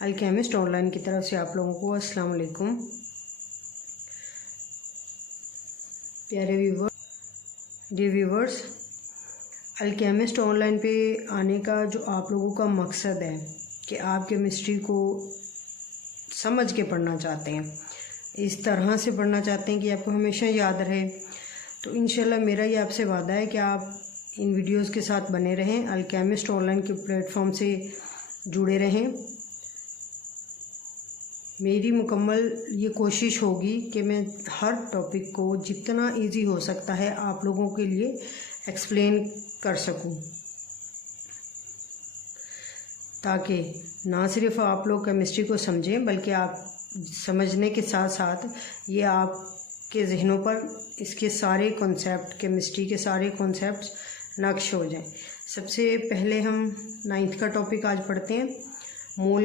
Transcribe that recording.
Alchemist online की तरफ से आप लोगों को अस्सलाम वालेकुम। प्यारे व्यूवर्स, अल्केमिस्ट ऑनलाइन पे आने का जो आप लोगों का मकसद है कि आप केमिस्ट्री को समझ के पढ़ना चाहते हैं, इस तरह से पढ़ना चाहते हैं कि आपको हमेशा याद रहे, तो इंशाल्लाह मेरा ये आपसे वादा है कि आप इन वीडियोस के साथ बने रहें, अल्केमिस्ट ऑनलाइन के प्लेटफॉर्म से जुड़े रहें। मेरी मुकम्मल ये कोशिश होगी कि मैं हर टॉपिक को जितना इजी हो सकता है आप लोगों के लिए एक्सप्लेन कर सकूं, ताकि ना सिर्फ आप लोग केमिस्ट्री को समझें बल्कि आप समझने के साथ साथ ये आपके जहनों पर इसके सारे कॉन्सेप्ट, केमिस्ट्री के सारे कॉन्सेप्ट्स नक्श हो जाएं। सबसे पहले हम 9th का टॉपिक आज पढ़ते हैं, मोल